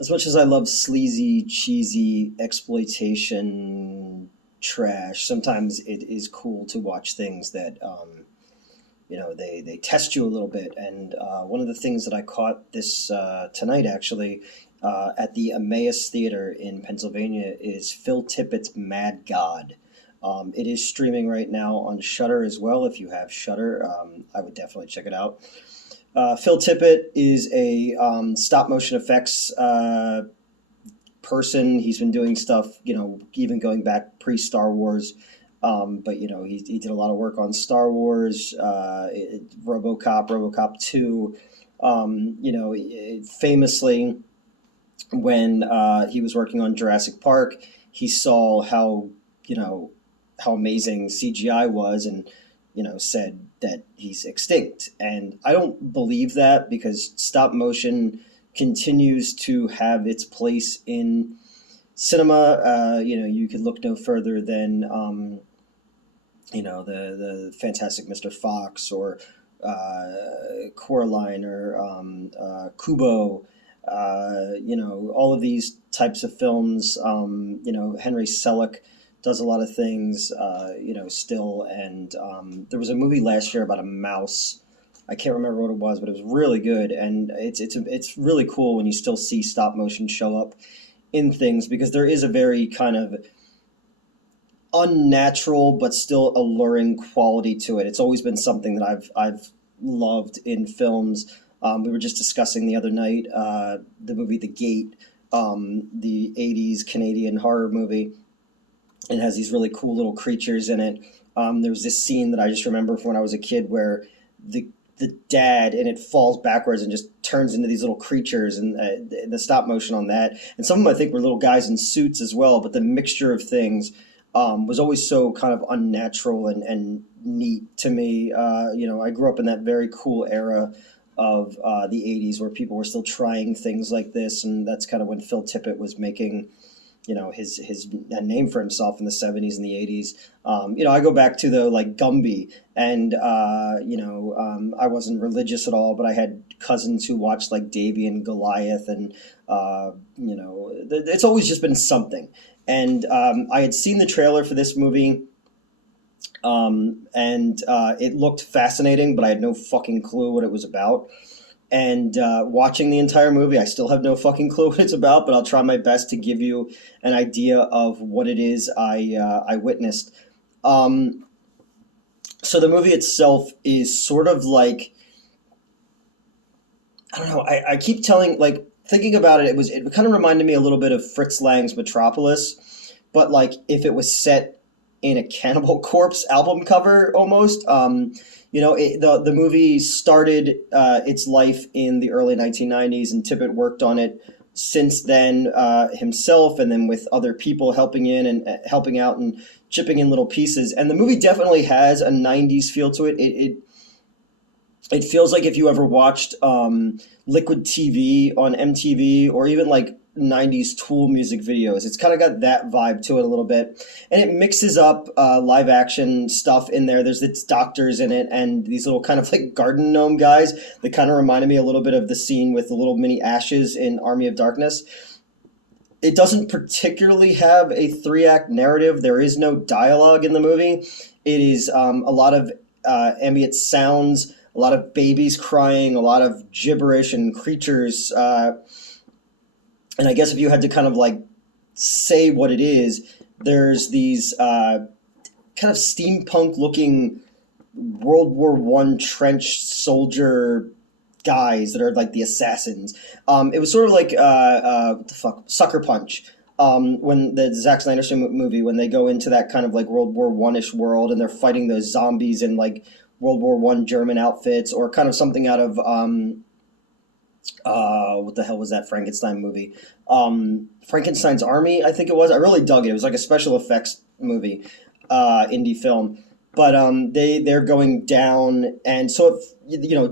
as much as I love sleazy, cheesy exploitation trash, sometimes it is cool to watch things that they test you a little bit. And one of the things that I caught this tonight actually at the Emmaus Theater in Pennsylvania is Phil Tippett's Mad God. It is streaming right now on Shudder as well. If you have Shudder, I would definitely check it out. Phil Tippett is a stop motion effects person. He's been doing stuff, even going back pre Star Wars. But he did a lot of work on Star Wars, RoboCop 2. Famously, when he was working on Jurassic Park, he saw how amazing CGI was, and said that he's extinct. And I don't believe that, because stop motion continues to have its place in cinema. You could look no further than the Fantastic Mr. Fox, or Coraline, or Kubo. All of these types of films. Henry Selick does a lot of things, still. And there was a movie last year about a mouse. I can't remember what it was, but it was really good. And it's really cool when you still see stop motion show up in things, because there is a very kind of unnatural but still alluring quality to it. It's always been something that I've loved in films. We were just discussing the other night the movie The Gate, the '80s Canadian horror movie. It has these really cool little creatures in it. There was this scene that I just remember from when I was a kid, where the dad, and it falls backwards and just turns into these little creatures, and the stop motion on that. And some of them I think were little guys in suits as well, but the mixture of things was always so kind of unnatural and neat to me. I grew up in that very cool era of the '80s, where people were still trying things like this, and that's kind of when Phil Tippett was making his name for himself in the '70s and the '80s. I go back to the like Gumby, and I wasn't religious at all, but I had cousins who watched like Davy and Goliath, and it's always just been something. And I had seen the trailer for this movie, and it looked fascinating, but I had no fucking clue what it was about. And watching the entire movie, I still have no fucking clue what it's about, but I'll try my best to give you an idea of what it is I witnessed. Um, so the movie itself is sort of like, I don't know. I keep thinking about it. It kind of reminded me a little bit of Fritz Lang's Metropolis, but like if it was set in a Cannibal Corpse album cover almost. The movie started its life in the early 1990s, and Tippett worked on it since then himself, and then with other people helping in and helping out and chipping in little pieces. And the movie definitely has a '90s feel to it. It feels like if you ever watched Liquid TV on MTV, or even like '90s Tool music videos. It's kind of got that vibe to it a little bit. And it mixes up live action stuff in there. There's its doctors in it, and these little kind of like garden gnome guys that kind of reminded me a little bit of the scene with the little mini ashes in Army of Darkness. It doesn't particularly have a three-act narrative. There is no dialogue in the movie. It is a lot of ambient sounds, a lot of babies crying, a lot of gibberish and creatures. And I guess if you had to kind of like say what it is, there's these kind of steampunk looking World War One trench soldier guys that are like the assassins. It was sort of like what the fuck, Sucker Punch. When the Zack Snyder movie, when they go into that kind of like World War One-ish world, and they're fighting those zombies in like World War One German outfits, or kind of something out of what the hell was that Frankenstein movie? Frankenstein's Army, I think it was. I really dug it. It was like a special effects movie, indie film. But they're going down, and so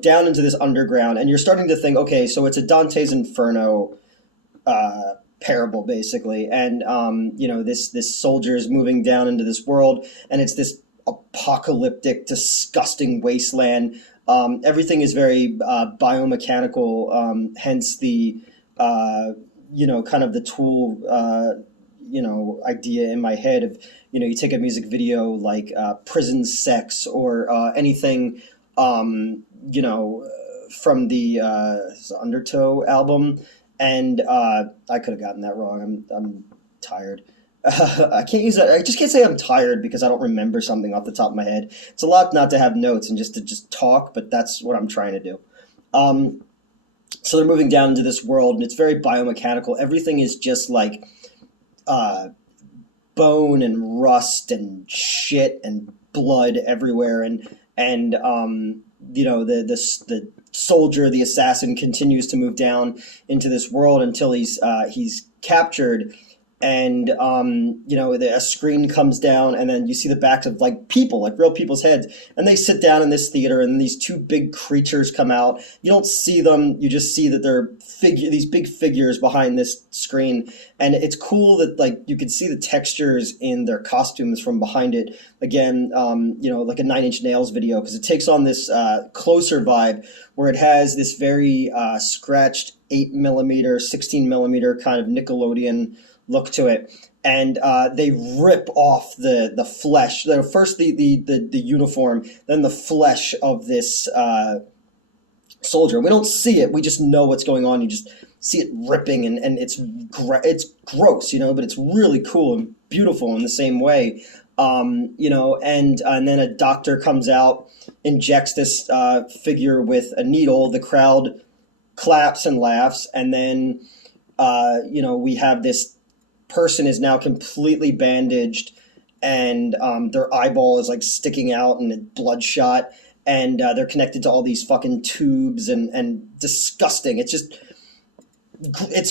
down into this underground, and you're starting to think, okay, so it's a Dante's Inferno parable basically, and this soldier is moving down into this world, and it's this apocalyptic, disgusting wasteland. Everything is very biomechanical, hence the kind of the Tool, idea in my head of, you take a music video like Prison Sex or anything, from the Undertow album. And I could have gotten that wrong. I'm tired. I can't use that. I just can't say I'm tired because I don't remember something off the top of my head. It's a lot not to have notes and just to just talk, but that's what I'm trying to do. Um, so they're moving down into this world, and it's very biomechanical. Everything is just like uh, bone and rust and shit and blood everywhere, and the soldier, the assassin, continues to move down into this world until he's captured, and a screen comes down, and then you see the backs of like people, like real people's heads, and they sit down in this theater, and these two big creatures come out. You don't see them, you just see that they're these big figures behind this screen, and it's cool that like you can see the textures in their costumes from behind it. Again, like a Nine Inch Nails video, because it takes on this closer vibe where it has this very scratched 8 millimeter, 16 millimeter kind of Nickelodeon look to it, and they rip off the flesh. First the uniform, then the flesh of this soldier. We don't see it; we just know what's going on. You just see it ripping, and it's gross, but it's really cool and beautiful in the same way. And then a doctor comes out, injects this figure with a needle. The crowd claps and laughs, and then we have this person is now completely bandaged, and their eyeball is like sticking out and bloodshot, and they're connected to all these fucking tubes, and disgusting. It's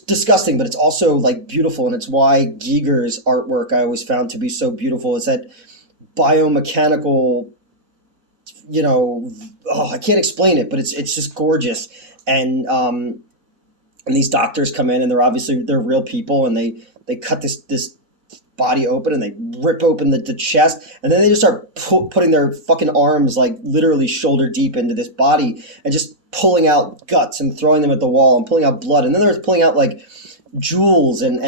disgusting, but it's also like beautiful, and it's why Giger's artwork I always found to be so beautiful. Is that biomechanical, I can't explain it, but it's just gorgeous. And these doctors come in, and they're real people, and they cut this body open, and they rip open the chest, and then they just start putting their fucking arms like literally shoulder deep into this body, and just pulling out guts and throwing them at the wall, and pulling out blood, and then they're pulling out like jewels and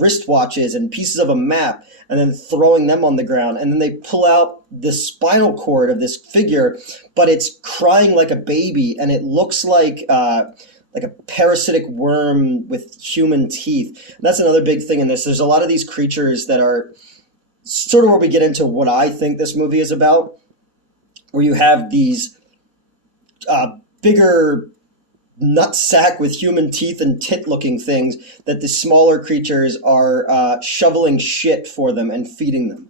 wristwatches and pieces of a map, and then throwing them on the ground, and then they pull out the spinal cord of this figure, but it's crying like a baby, and it looks like a parasitic worm with human teeth. And that's another big thing in this. There's a lot of these creatures that are sort of where we get into what I think this movie is about, where you have these bigger nutsack with human teeth and tit-looking things that the smaller creatures are shoveling shit for them and feeding them,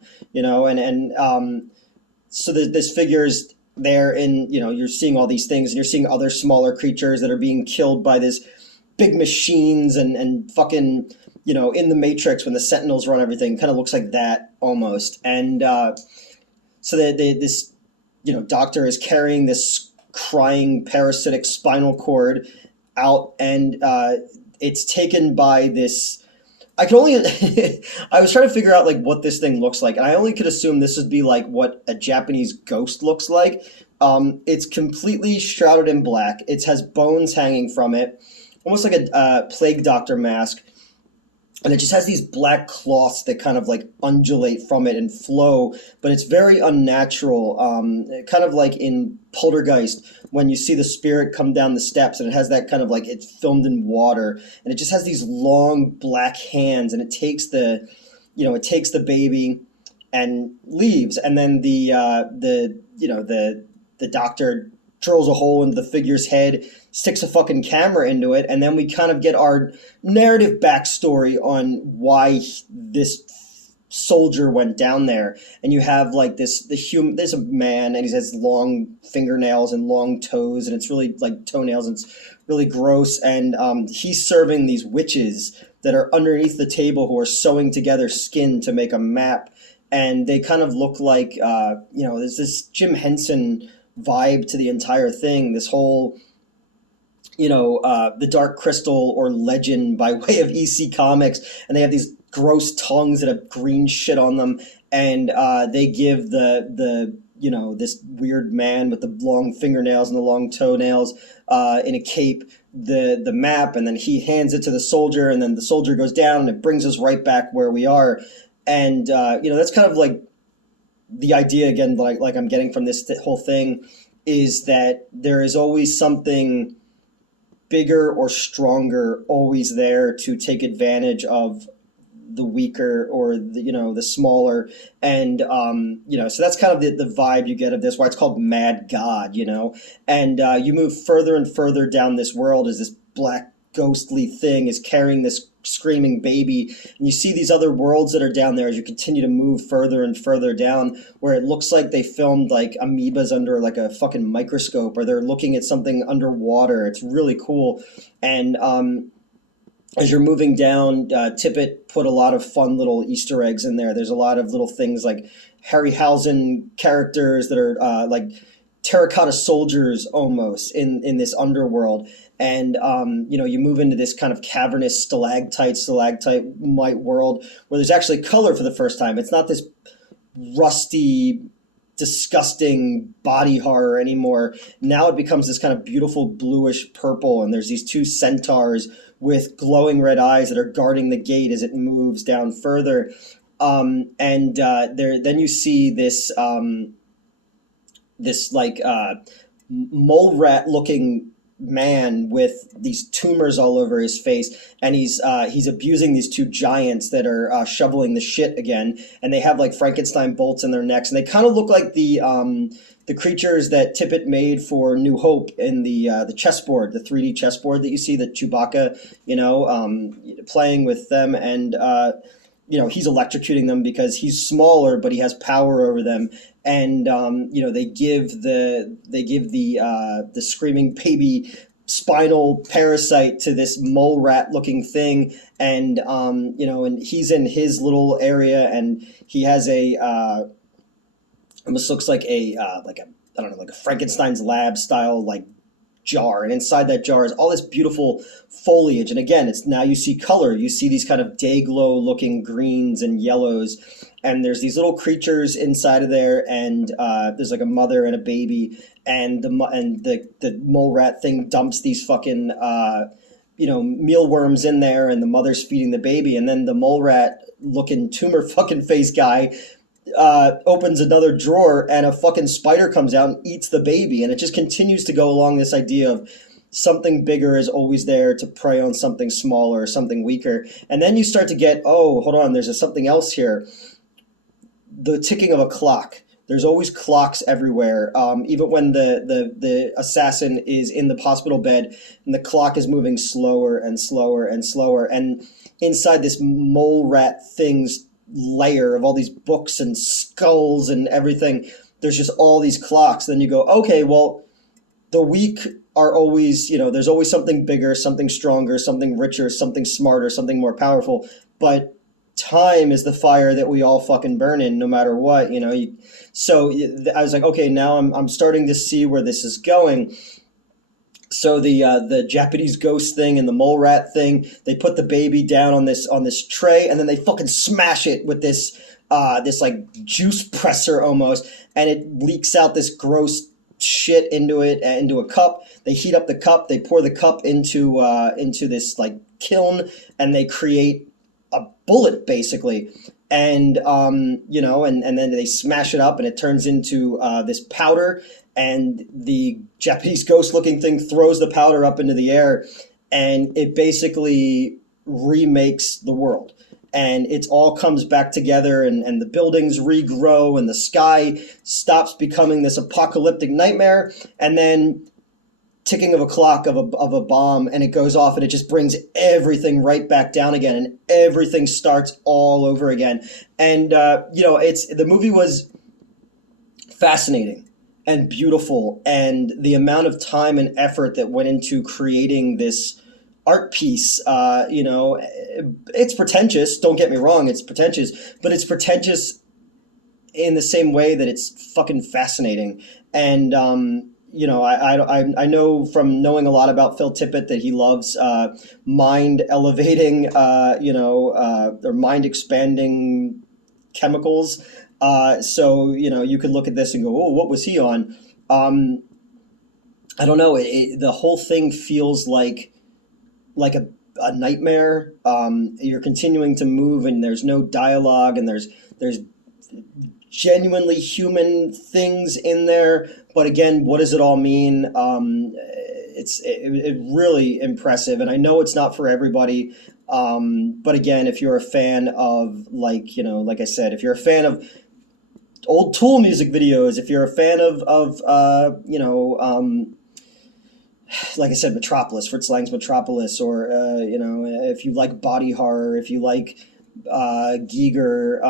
so this figure's there, and you're seeing all these things, and you're seeing other smaller creatures that are being killed by this big machines, and fucking in the Matrix when the Sentinels run everything, kind of looks like that almost. And so this doctor is carrying this crying parasitic spinal cord out, and it's taken by this. I can only I was trying to figure out like what this thing looks like, and I only could assume this would be like what a Japanese ghost looks like. It's completely shrouded in black. It has bones hanging from it, almost like a plague doctor mask, and it just has these black cloths that kind of like undulate from it and flow, but it's very unnatural, kind of like in Poltergeist when you see the spirit come down the steps, and it has that kind of like, it's filmed in water, and it just has these long black hands, and it takes the baby and leaves, and then the doctor drills a hole into the figure's head, sticks a fucking camera into it, and then we kind of get our narrative backstory on why this soldier went down there. And you have like there's a man, and he has long fingernails and long toes, and it's really like toenails, and it's really gross. And he's serving these witches that are underneath the table who are sewing together skin to make a map. And they kind of look like, there's this Jim Henson vibe to the entire thing. This whole, the Dark Crystal or Legend by way of EC Comics, and they have these gross tongues that have green shit on them, and they give this weird man with the long fingernails and the long toenails in a cape the map, and then he hands it to the soldier, and then the soldier goes down, and it brings us right back where we are. And that's kind of like the idea again, like I'm getting from this whole thing, is that there is always something bigger or stronger always there to take advantage of the weaker, or the smaller. And so that's kind of the vibe you get of this, why it's called Mad God. And you move further and further down this world as this black ghostly thing is carrying this screaming baby, and you see these other worlds that are down there as you continue to move further and further down, where it looks like they filmed like amoebas under like a fucking microscope, or they're looking at something underwater. It's really cool. And as you're moving down, Tippett put a lot of fun little Easter eggs in there. There's a lot of little things like Harryhausen characters that are like terracotta soldiers almost in this underworld. And you move into this kind of cavernous stalactite world where there's actually color for the first time. It's not this rusty, disgusting body horror anymore. Now it becomes this kind of beautiful bluish purple, and there's these two centaurs with glowing red eyes that are guarding the gate as it moves down further. Then you see this mole rat looking man with these tumors all over his face, and he's abusing these two giants that are shoveling the shit again, and they have like Frankenstein bolts in their necks, and they kind of look like the creatures that Tippett made for New Hope in the chessboard, the 3D chessboard that you see, that Chewbacca, playing with them. And he's electrocuting them because he's smaller, but he has power over them. And they give the screaming baby spinal parasite to this mole rat looking thing, and and he's in his little area, and he has almost looks like a I don't know, like a Frankenstein's lab style like jar, and inside that jar is all this beautiful foliage. And again, it's now you see color, you see these kind of day glow looking greens and yellows, and there's these little creatures inside of there, and there's like a mother and a baby, and the mole rat thing dumps these fucking mealworms in there, and the mother's feeding the baby, and then the mole rat looking tumor fucking face guy opens another drawer, and a fucking spider comes out and eats the baby. And it just continues to go along this idea of something bigger is always there to prey on something smaller or something weaker. And then you start to get, oh, hold on, there's something else here. The ticking of a clock. There's always clocks everywhere. Even when the assassin is in the hospital bed, and the clock is moving slower and slower and slower. And inside this mole rat thing's layer of all these books and skulls and everything, there's just all these clocks. Then you go, okay, well, the weak are always, there's always something bigger, something stronger, something richer, something smarter, something more powerful. But time is the fire that we all fucking burn in, no matter what. So I was like, okay, now I'm starting to see where this is going. So the Japanese ghost thing and the mole rat thing, they put the baby down on this tray, and then they fucking smash it with this like juice presser almost, and it leaks out this gross shit into a cup. They heat up the cup, they pour the cup into this like kiln, and they create a bullet basically. And and then they smash it up, and it turns into this powder. And the Japanese ghost-looking thing throws the powder up into the air, and it basically remakes the world. And it all comes back together, and the buildings regrow, and the sky stops becoming this apocalyptic nightmare, and then ticking of a clock of a bomb, and it goes off, and it just brings everything right back down again, and everything starts all over again. And the movie was fascinating and beautiful, and the amount of time and effort that went into creating this art piece, it's pretentious, don't get me wrong, it's pretentious, but it's pretentious in the same way that it's fucking fascinating. And I know from knowing a lot about Phil Tippett that he loves mind elevating or mind expanding chemicals. So you could look at this and go, oh, what was he on? I don't know. The whole thing feels like a nightmare. You're continuing to move, and there's no dialogue, and there's genuinely human things in there. But again, what does it all mean? It really impressive, and I know it's not for everybody. But again, if you're a fan of, like, like I said, if you're a fan of old Tool music videos, if you're a fan of like I said, Metropolis, Fritz Lang's Metropolis, or if you like body horror, if you like Giger,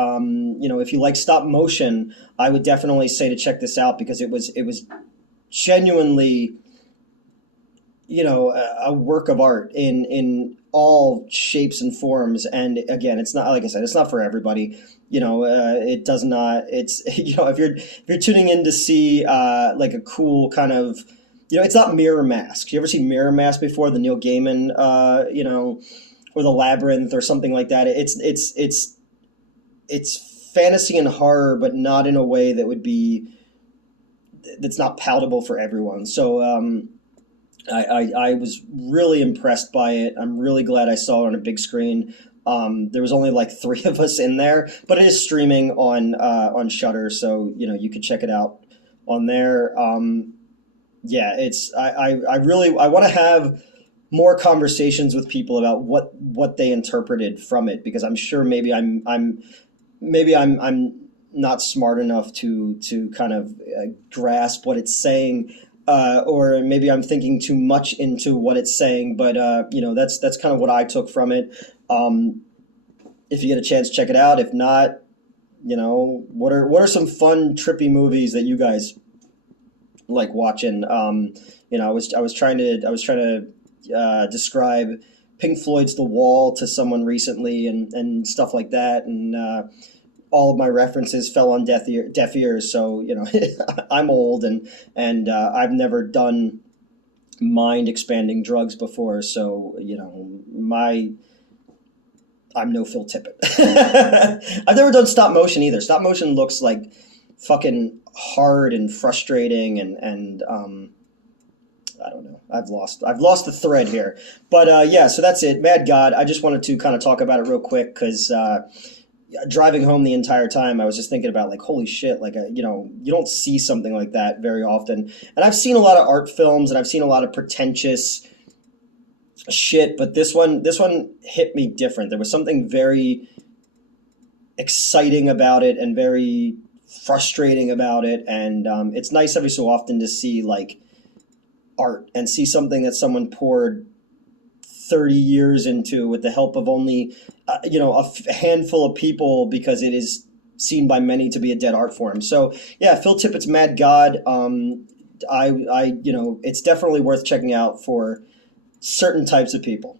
if you like stop motion, I would definitely say to check this out, because it was genuinely, a work of art in all shapes and forms. And again, it's not, like I said, it's not for everybody. It does not. It's if you're tuning in to see like a cool kind of, it's not Mirror Mask. You ever see Mirror Mask before, the Neil Gaiman, or the Labyrinth or something like that? It's fantasy and horror, but not in a way that's not palatable for everyone. So I was really impressed by it. I'm really glad I saw it on a big screen. There was only like three of us in there, but it is streaming on Shudder, so you can check it out on there. Yeah, I really I want to have more conversations with people about what they interpreted from it, because I'm sure maybe I'm not smart enough to kind of grasp what it's saying, or maybe I'm thinking too much into what it's saying. But that's kind of what I took from it. If you get a chance, check it out. If not, what are some fun trippy movies that you guys like watching? I was trying to describe Pink Floyd's The Wall to someone recently, and stuff like that, and all of my references fell on deaf ears. So I'm old, and I've never done mind expanding drugs before. So I'm no Phil Tippett. I've never done stop motion either. Stop motion looks like fucking hard and frustrating, and I don't know. I've lost the thread here. But yeah, so that's it. Mad God. I just wanted to kind of talk about it real quick, because driving home the entire time, I was just thinking about, like, holy shit, like, you don't see something like that very often. And I've seen a lot of art films, and I've seen a lot of pretentious shit, but this one hit me different. There was something very exciting about it, and very frustrating about it. And it's nice every so often to see, like, art, and see something that someone poured 30 years into with the help of only a handful of people, because it is seen by many to be a dead art form. So yeah, Phil Tippett's Mad God. It's definitely worth checking out for certain types of people.